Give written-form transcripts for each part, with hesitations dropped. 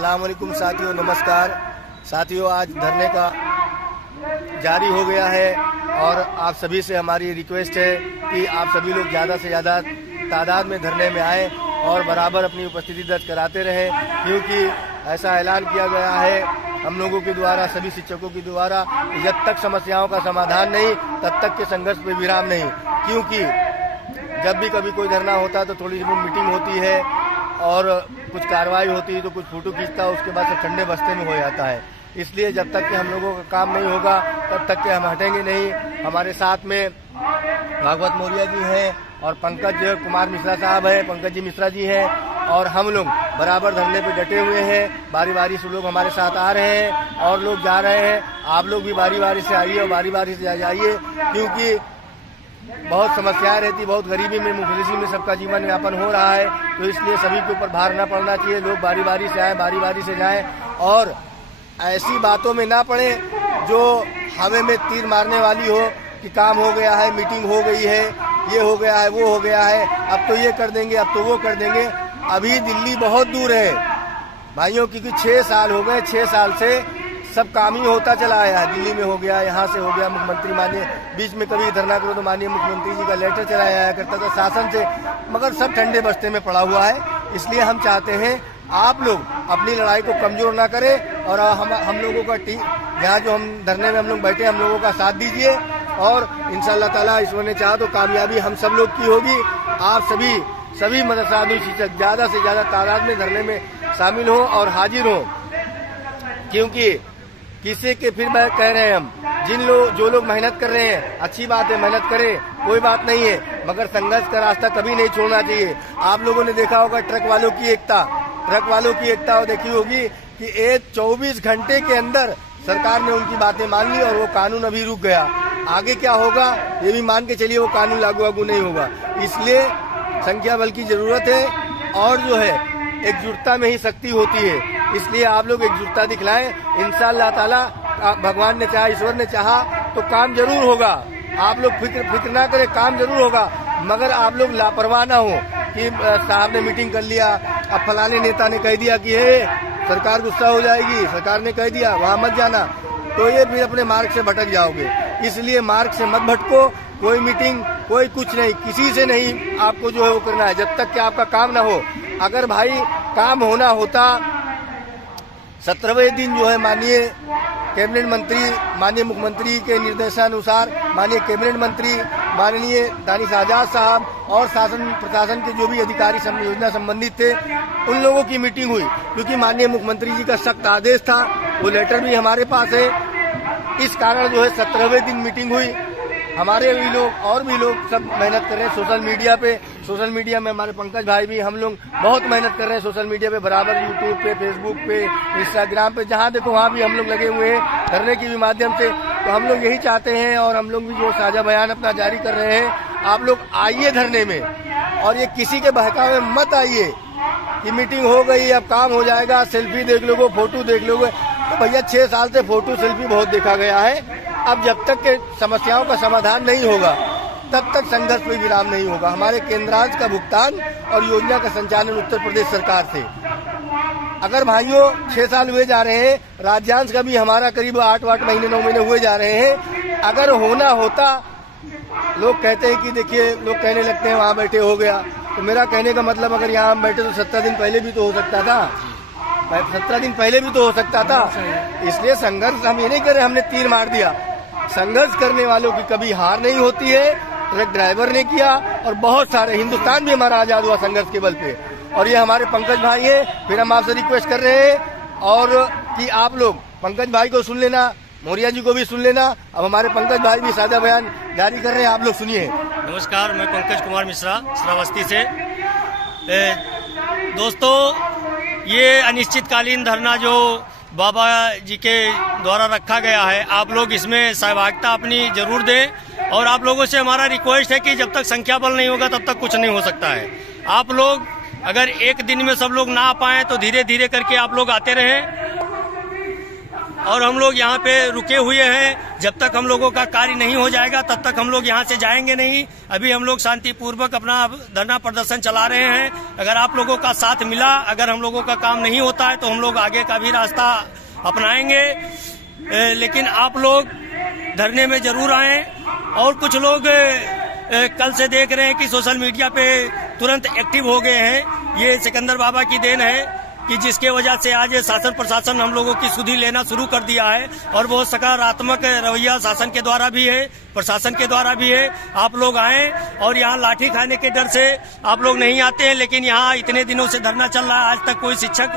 अस्सलाम वालेकुम साथियों, नमस्कार साथियों। आज धरने का जारी हो गया है और आप सभी से हमारी रिक्वेस्ट है कि आप सभी लोग ज़्यादा से ज़्यादा तादाद में धरने में आएँ और बराबर अपनी उपस्थिति दर्ज कराते रहें, क्योंकि ऐसा ऐलान किया गया है हम लोगों के द्वारा, सभी शिक्षकों के द्वारा, जब तक समस्याओं का समाधान नहीं तब तक के संघर्ष पे विराम नहीं। क्योंकि जब भी कभी कोई धरना होता है तो थोड़ी सी मीटिंग होती है और कुछ कार्रवाई होती है तो कुछ फोटो खींचता है, उसके बाद सब ठंडे बस्ते में हो जाता है। इसलिए जब तक कि हम लोगों का काम नहीं होगा तब तक के हम हटेंगे नहीं। हमारे साथ में भागवत मौर्य जी हैं और पंकज कुमार मिश्रा साहब हैं, पंकज जी मिश्रा जी हैं, और हम लोग बराबर धरने पे डटे हुए हैं। बारी बारी से लोग हमारे साथ आ रहे हैं और लोग जा रहे हैं। आप लोग भी बारी बारी से आइए और बारी बारी से जाइए, क्योंकि बहुत समस्याएं रहती, बहुत गरीबी में, मुफलिसी में सबका जीवन यापन हो रहा है। तो इसलिए सभी के ऊपर भार न पड़ना चाहिए। लोग बारी बारी से आए, बारी बारी से जाएं और ऐसी बातों में ना पड़े जो हमें में तीर मारने वाली हो कि काम हो गया है, मीटिंग हो गई है, ये हो गया है, वो हो गया है, अब तो ये कर देंगे, अब तो वो कर देंगे। अभी दिल्ली बहुत दूर है भाइयों, क्योंकि 6 साल हो गए, 6 साल से सब काम ही होता चला आया है। दिल्ली में हो गया, यहाँ से हो गया, मुख्यमंत्री माननीय बीच में कभी धरना करो तो माननीय मुख्यमंत्री जी का लेटर चला आया करता था शासन से, मगर सब ठंडे बस्ते में पड़ा हुआ है। इसलिए हम चाहते हैं आप लोग अपनी लड़ाई को कमजोर ना करें और हम लोगों का टीम यहाँ जो हम धरने में हम लोग बैठे, हम लोगों का साथ दीजिए और इंशाअल्लाह ताला ईश्वर ने चाहा तो कामयाबी हम सब लोग की होगी। आप सभी मदरसा शिक्षक ज़्यादा से ज़्यादा तादाद में धरने में शामिल हो और हाजिर हो, क्योंकि किसी के फिर मैं कह रहे हैं हम जो लोग मेहनत कर रहे हैं, अच्छी बात है, मेहनत करें, कोई बात नहीं है, मगर संघर्ष का रास्ता कभी नहीं छोड़ना चाहिए। आप लोगों ने देखा होगा ट्रक वालों की एकता देखी होगी कि 24 घंटे के अंदर सरकार ने उनकी बातें मान ली और वो कानून अभी रुक गया। आगे क्या होगा ये भी मान के चलिए, वो कानून लागू नहीं होगा। इसलिए संख्या बल की जरूरत है और जो है एकजुटता में ही शक्ति होती है। इसलिए आप लोग एकजुटता दिखलाएं, इंशाअल्लाह ताला भगवान ने चाहा, ईश्वर ने चाहा तो काम जरूर होगा। आप लोग फिक्र ना करें, काम जरूर होगा, मगर आप लोग लापरवाह ना हो कि साहब ने मीटिंग कर लिया, अब फलाने नेता ने कह दिया कि हे सरकार गुस्सा हो जाएगी, सरकार ने कह दिया वहाँ मत जाना, तो ये फिर अपने मार्ग से भटक जाओगे। इसलिए मार्ग से मत भटको। कोई मीटिंग, कोई कुछ नहीं, किसी से नहीं आपको जो है वो करना है जब तक कि आपका काम ना हो। अगर भाई काम होना होता 17वें दिन जो है माननीय कैबिनेट मंत्री, माननीय मुख्यमंत्री के निर्देशानुसार माननीय कैबिनेट मंत्री, माननीय दानिश आजाद साहब और शासन प्रशासन के जो भी अधिकारी योजना संबंधित थे, उन लोगों की मीटिंग हुई, क्योंकि माननीय मुख्यमंत्री जी का सख्त आदेश था, वो लेटर भी हमारे पास है। इस कारण जो है 17वें दिन मीटिंग हुई। हमारे भी लोग और भी लोग सब मेहनत कर रहे हैं सोशल मीडिया में हमारे पंकज भाई भी, हम लोग बहुत मेहनत कर रहे हैं सोशल मीडिया पे, बराबर यूट्यूब पे, फेसबुक पे, इंस्टाग्राम पे, जहाँ देखो वहाँ भी हम लोग लगे हुए हैं धरने के भी माध्यम से। तो हम लोग यही चाहते हैं और हम लोग भी जो साझा बयान अपना जारी कर रहे हैं, आप लोग आइए धरने में और ये किसी के बहकावे में मत आइए कि मीटिंग हो गई अब काम हो जाएगा, सेल्फी देख लोगे, फोटो देख लोगे। तो भैया 6 साल से फोटो सेल्फी बहुत देखा गया है। अब जब तक के समस्याओं का समाधान नहीं होगा तब तक संघर्ष में विराम नहीं होगा। हमारे केंद्रांश का भुगतान और योजना का संचालन उत्तर प्रदेश सरकार से, अगर भाइयों 6 साल हुए जा रहे हैं, राज्यांश का भी हमारा करीब 8 महीने 9 महीने हुए जा रहे हैं। अगर होना होता, लोग कहते हैं कि देखिए, लोग कहने लगते हैं वहाँ बैठे हो गया, तो मेरा कहने का मतलब अगर यहाँ हम बैठे तो 17 दिन पहले भी तो हो सकता था, 17 दिन पहले भी तो हो सकता था। इसलिए संघर्ष हम ये नहीं कर रहे हमने तीर मार दिया। संघर्ष करने वालों की कभी हार नहीं होती है। ट्रक ड्राइवर ने किया और बहुत सारे, हिंदुस्तान भी हमारा आजाद हुआ संघर्ष के बल पे। और ये हमारे पंकज भाई हैं। फिर हम आपसे रिक्वेस्ट कर रहे हैं और कि आप लोग पंकज भाई को सुन लेना, मौर्य जी को भी सुन लेना। अब हमारे पंकज भाई भी साझा बयान जारी कर रहे हैं, आप लोग सुनिए। नमस्कार, मैं पंकज कुमार मिश्रा श्रावस्ती से। दोस्तों, ये अनिश्चितकालीन धरना जो बाबा जी के द्वारा रखा गया है, आप लोग इसमें सहभागिता अपनी जरूर दें और आप लोगों से हमारा रिक्वेस्ट है कि जब तक संख्या बल नहीं होगा तब तक कुछ नहीं हो सकता है। आप लोग अगर एक दिन में सब लोग ना आ पाए तो धीरे धीरे करके आप लोग आते रहें। और हम लोग यहाँ पे रुके हुए हैं। जब तक हम लोगों का कार्य नहीं हो जाएगा तब तक हम लोग यहाँ से जाएंगे नहीं। अभी हम लोग शांतिपूर्वक अपना धरना प्रदर्शन चला रहे हैं। अगर आप लोगों का साथ मिला, अगर हम लोगों का काम नहीं होता है तो हम लोग आगे का भी रास्ता अपनाएंगे। लेकिन आप लोग धरने में जरूर आएं। और कुछ लोग कल से देख रहे हैं कि सोशल मीडिया पे तुरंत एक्टिव हो गए हैं। ये सिकंदर बाबा की देन है कि जिसके वजह से आज शासन प्रशासन हम लोगों की सुधि लेना शुरू कर दिया है और वो सकारात्मक रवैया शासन के द्वारा भी है, प्रशासन के द्वारा भी है। आप लोग आएं और यहाँ लाठी खाने के डर से आप लोग नहीं आते हैं, लेकिन यहाँ इतने दिनों से धरना चल रहा है। आज तक कोई शिक्षक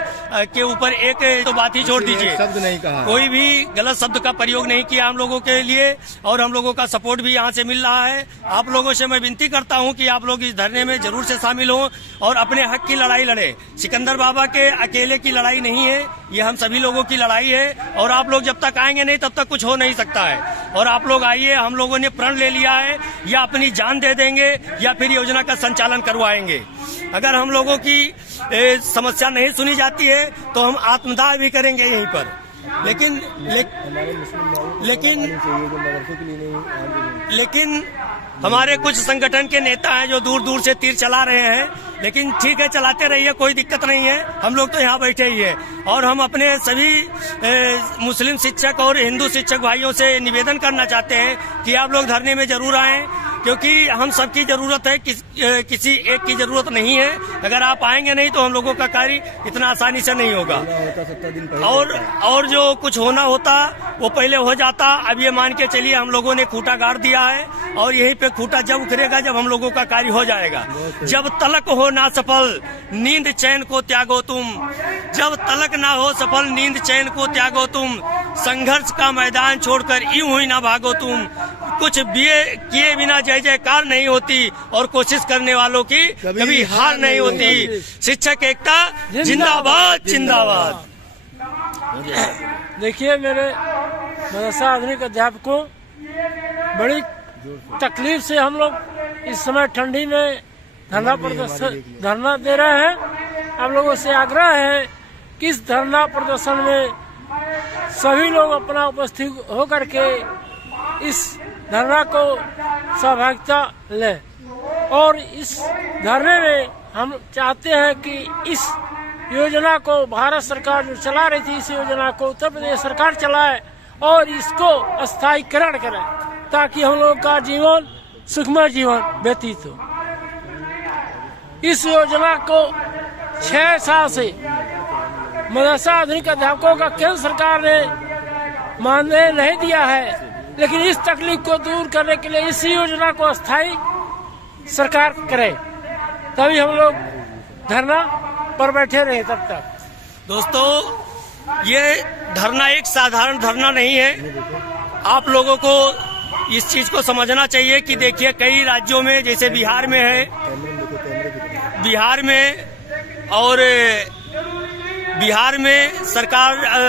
के ऊपर एक तो बात ही छोड़ दीजिए, शब्द नहीं कहा, कोई भी गलत शब्द का प्रयोग नहीं किया हम लोगों के लिए। और हम लोगों का सपोर्ट भी यहाँ से मिल रहा है। आप लोगों से मैं विनती करता हूँ कि आप लोग इस धरने में जरूर से शामिल हों और अपने हक की लड़ाई लड़े। सिकंदर बाबा के अकेले की लड़ाई नहीं है, ये हम सभी लोगों की लड़ाई है। और आप लोग जब तक आएंगे नहीं तब तक कुछ हो नहीं सकता है। और आप लोग आइए, हम लोगों ने प्रण ले लिया है, या अपनी जान दे देंगे या फिर योजना का संचालन करवाएंगे। अगर हम लोगों की समस्या नहीं सुनी जाती है तो हम आत्मदाह भी करेंगे यहीं पर। लेकिन हमारे कुछ संगठन के नेता हैं जो दूर दूर से तीर चला रहे हैं। लेकिन ठीक है, चलाते रहिए, कोई दिक्कत नहीं है। हम लोग तो यहाँ बैठे ही हैं। और हम अपने सभी मुस्लिम शिक्षक और हिंदू शिक्षक भाइयों से निवेदन करना चाहते हैं कि आप लोग धरने में जरूर आएं, क्योंकि हम सबकी जरूरत है, किसी एक की जरूरत नहीं है। अगर आप आएंगे नहीं तो हम लोगों का कार्य इतना आसानी से नहीं होगा। और जो कुछ होना होता वो पहले हो जाता। अब ये मान के चलिए हम लोगों ने खूंटा गाड़ दिया है और यहीं पे खूंटा जब उखड़ेगा जब हम लोगों का कार्य हो जाएगा। जब तलक हो ना सफल नींद चैन को त्यागो तुम, जब तलक ना हो सफल नींद चैन को त्यागो तुम, संघर्ष का मैदान छोड़कर यूं ही ना भागो तुम। कुछ किए बिना जय जयकार नहीं होती और कोशिश करने वालों की कभी हार नहीं होती। शिक्षक एकता जिंदाबाद जिंदाबाद। देखिए, मेरे मदरसा आधुनिक अध्यापकों, बड़ी तकलीफ से हम लोग इस समय ठंडी में धरना दे रहे हैं। आप लोगों से आग्रह है कि इस धरना प्रदर्शन में सभी लोग अपना उपस्थित होकर के इस धरना को सहभागिता लें। और इस धरने में हम चाहते हैं कि इस योजना को भारत सरकार जो चला रही थी, इस योजना को उत्तर प्रदेश सरकार चलाए और इसको स्थायीकरण करे, ताकि हम लोग का जीवन सुखमय जीवन व्यतीत हो। इस योजना को 6 साल से मदरसा आधुनिक अध्यापकों का केंद्र सरकार ने मानने नहीं दिया है, लेकिन इस तकलीफ को दूर करने के लिए इस योजना को स्थायी सरकार करे, तभी हम लोग धरना पर बैठे रहे तब तक। दोस्तों, ये धरना एक साधारण धरना नहीं है। आप लोगों को इस चीज को समझना चाहिए कि देखिए, कई राज्यों में जैसे बिहार में है, बिहार में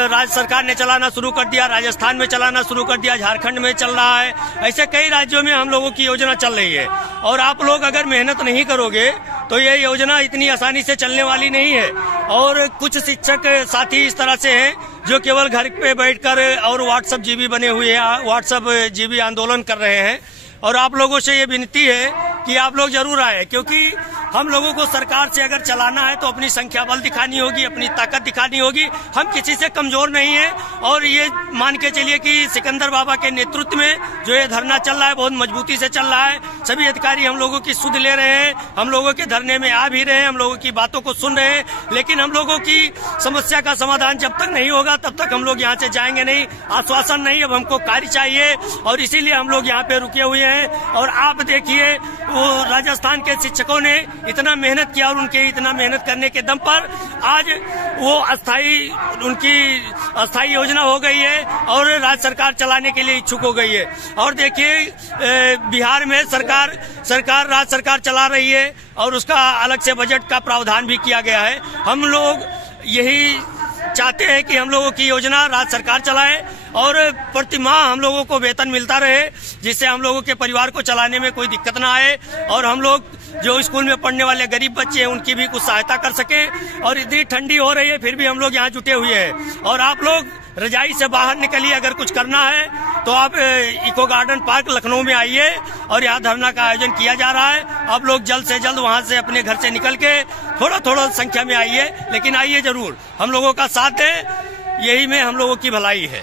राज्य सरकार ने चलाना शुरू कर दिया, राजस्थान में चलाना शुरू कर दिया, झारखंड में चल रहा है। ऐसे कई राज्यों में हम लोगों की योजना चल रही है। और आप लोग अगर मेहनत नहीं करोगे तो ये योजना इतनी आसानी से चलने वाली नहीं है। और कुछ शिक्षक साथी इस तरह से हैं जो केवल घर पे बैठकर और व्हाट्सएप जीबी बने हुए हैं, व्हाट्सएप जीबी आंदोलन कर रहे हैं। और आप लोगों से ये विनती है कि आप लोग जरूर आए, क्योंकि हम लोगों को सरकार से अगर चलाना है तो अपनी संख्या बल दिखानी होगी, अपनी ताकत दिखानी होगी। हम किसी से कमजोर नहीं है। और ये मान के चलिए कि सिकंदर बाबा के नेतृत्व में जो ये धरना चल रहा है बहुत मजबूती से चल रहा है। सभी अधिकारी हम लोगों की सुध ले रहे हैं, हम लोगों के धरने में आ भी रहे हैं, हम लोगों की बातों को सुन रहे हैं। लेकिन हम लोगों की समस्या का समाधान जब तक नहीं होगा तब तक हम लोग यहाँ से जाएंगे नहीं। आश्वासन नहीं, अब हमको कार्य चाहिए और इसीलिए हम लोग यहाँ पे रुके हुए हैं। और आप देखिए, वो राजस्थान के शिक्षकों ने इतना मेहनत किया और उनके इतना मेहनत करने के दम पर आज वो उनकी अस्थायी योजना हो गई है और राज्य सरकार चलाने के लिए इच्छुक हो गई है। और देखिए, बिहार में राज्य सरकार चला रही है और उसका अलग से बजट का प्रावधान भी किया गया है। हम लोग यही चाहते हैं कि हम लोगों की योजना राज्य सरकार चलाए और प्रति माह हम लोगों को वेतन मिलता रहे, जिससे हम लोगों के परिवार को चलाने में कोई दिक्कत ना आए और हम लोग जो स्कूल में पढ़ने वाले गरीब बच्चे हैं उनकी भी कुछ सहायता कर सकें। और इतनी ठंडी हो रही है फिर भी हम लोग यहाँ जुटे हुए हैं। और आप लोग रजाई से बाहर निकलिए। अगर कुछ करना है तो आप इको गार्डन पार्क लखनऊ में आइए और यहाँ धरना का आयोजन किया जा रहा है। आप लोग जल्द से जल्द वहाँ से अपने घर से निकल के थोड़ा संख्या में आइए, लेकिन आइए जरूर, हम लोगों का साथ दें, यही में हम लोगों की भलाई है।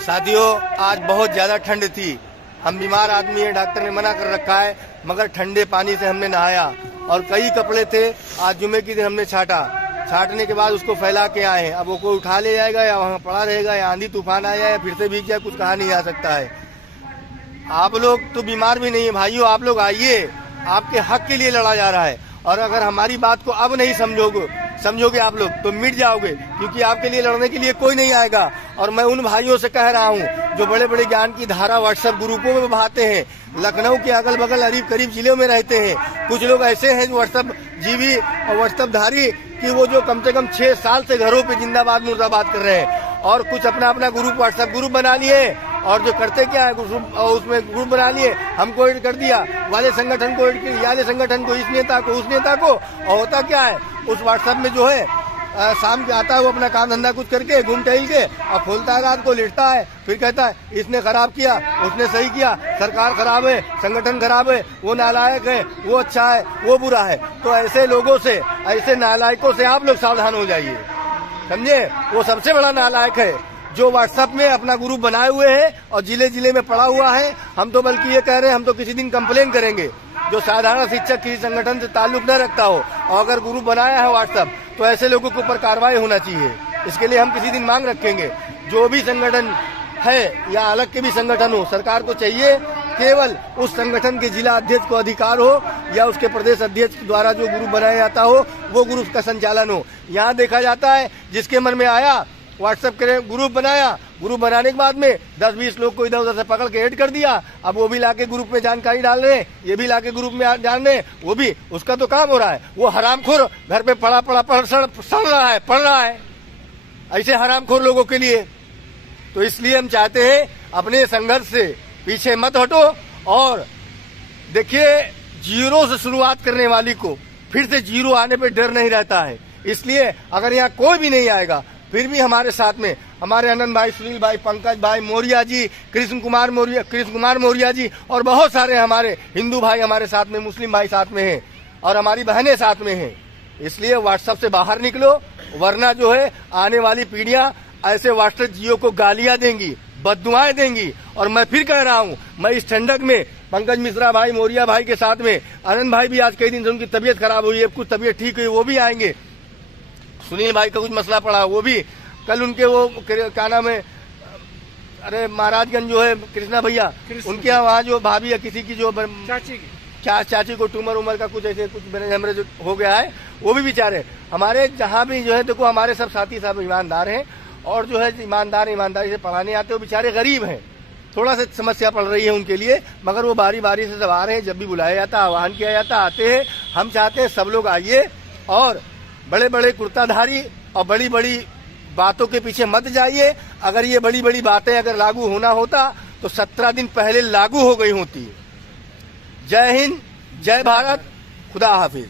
साथियों, आज बहुत ज्यादा ठंड थी, हम बीमार आदमी हैं, डॉक्टर ने मना कर रखा है, मगर ठंडे पानी से हमने नहाया और कई कपड़े थे, आज जुमे की दिन हमने छाटने के बाद उसको फैला के आए हैं। अब वो कोई उठा ले जाएगा या वहाँ पड़ा रहेगा या आंधी तूफान आ जाए या फिर से भीग जाए, कुछ कहा नहीं जा सकता है। आप लोग तो बीमार भी नहीं है भाइयों, आप लोग आइए, आपके हक के लिए लड़ा जा रहा है। और अगर हमारी बात को अब नहीं समझोगे आप लोग तो मिट जाओगे, क्योंकि आपके लिए लड़ने के लिए कोई नहीं आएगा। और मैं उन भाइयों से कह रहा हूँ जो बड़े बड़े ज्ञान की धारा व्हाट्सएप ग्रुपों में बहाते हैं, लखनऊ के अगल बगल करीब जिलों में रहते हैं, कुछ लोग ऐसे हैं जो व्हाट्सएप जीवी और व्हाट्सएप धारी कि वो जो कम से कम 6 साल से घरों पे जिंदाबाद मुर्दाबाद कर रहे हैं, और कुछ अपना ग्रुप व्हाट्सएप ग्रुप बना लिए, और जो करते क्या है उसमें ग्रुप बना लिए, हमको ऐड कर दिया, वाले संगठन को ऐड किया, वाले संगठन को, इस नेता को, उस नेता को। और होता क्या है, उस व्हाट्सएप में जो है शाम के आता है वो अपना काम धंधा कुछ करके घूम टहल के और खोलता है, रात को लेटता है, फिर कहता है इसने खराब किया, उसने सही किया, सरकार खराब है, संगठन खराब है, वो नालायक है, वो अच्छा है, वो बुरा है। तो ऐसे लोगों से, ऐसे नालायकों से आप लोग सावधान हो जाइए, समझे। वो सबसे बड़ा नालायक है जो व्हाट्सएप में अपना ग्रुप बनाए हुए है और जिले जिले में पड़ा हुआ है। हम तो बल्कि ये कह रहे हैं, हम तो किसी दिन कंप्लेन करेंगे, जो साधारण शिक्षक किसी संगठन से ताल्लुक न रखता हो और अगर ग्रुप बनाया है व्हाट्सएप, तो ऐसे लोगों के ऊपर कार्रवाई होना चाहिए। इसके लिए हम किसी दिन मांग रखेंगे। जो भी संगठन है या अलग के भी संगठन हो, सरकार को चाहिए केवल उस संगठन के जिला अध्यक्ष को अधिकार हो या उसके प्रदेश अध्यक्ष द्वारा जो ग्रुप बनाया जाता हो वो ग्रुप का संचालन हो। यहाँ देखा जाता है जिसके मन में आया व्हाट्सएप के ग्रुप बनाया, ग्रुप बनाने के बाद में 10-20 लोग को इधर उधर से पकड़ के ऐड कर दिया, अब वो भी लाके ग्रुप में जानकारी डाल रहे हैं, ये भी लाके ग्रुप में डाल रहे हैं, वो भी उसका तो काम हो रहा है। वो हरामखोर घर पे पढ़ रहा है ऐसे हरामखोर लोगों के लिए। तो इसलिए हम चाहते हैं अपने संघर्ष से पीछे मत हटो, और देखिए जीरो से शुरुआत करने वाली को फिर से जीरो आने पे डर नहीं रहता है। इसलिए अगर यहाँ कोई भी नहीं आएगा, फिर भी हमारे साथ में हमारे अनंत भाई, सुनील भाई, पंकज भाई, मौर्या जी, कृष्ण कुमार मौर्या जी और बहुत सारे हमारे हिंदू भाई हमारे साथ में, मुस्लिम भाई साथ में हैं और हमारी बहनें साथ में हैं। इसलिए व्हाट्सएप से बाहर निकलो, वरना जो है आने वाली पीढ़ियां ऐसे व्हाट्सएप जियो को गालियां देंगी, बददुआएं देंगी। और मैं फिर कह रहा हूं, मैं इस ठंडक में पंकज मिश्रा भाई, मौर्या भाई के साथ में अनंत भाई भी आज कई दिन से उनकी तबीयत खराब हुई है, कुछ तबीयत ठीक हुई, वो भी आएंगे। सुनील भाई का कुछ मसला पड़ा, वो भी कल उनके वो क्या नाम है, अरे महाराजगंज जो है कृष्णा भैया, उनके यहाँ वहाँ जो भाभी है किसी की जो चाची को ट्यूमर का कुछ ऐसे कुछ हेमरेज हो गया है, वो भी बेचारे हमारे जहाँ भी जो है, देखो हमारे सब साथी साहब ईमानदार हैं और जो है ईमानदारी से पढ़ाने आते हो, बेचारे गरीब हैं, थोड़ा सा समस्या पड़ रही है उनके लिए, मगर वो बारी बारी से सब आ रहे हैं, जब भी बुलाया जाता आह्वान किया जाता आते हैं। हम चाहते हैं सब लोग आइए और बड़े बड़े कुर्ताधारी और बड़ी बड़ी बातों के पीछे मत जाइए। अगर ये बड़ी बड़ी बातें अगर लागू होना होता तो 17 दिन पहले लागू हो गई होती। जय हिंद, जय भारत, खुदा हाफिज।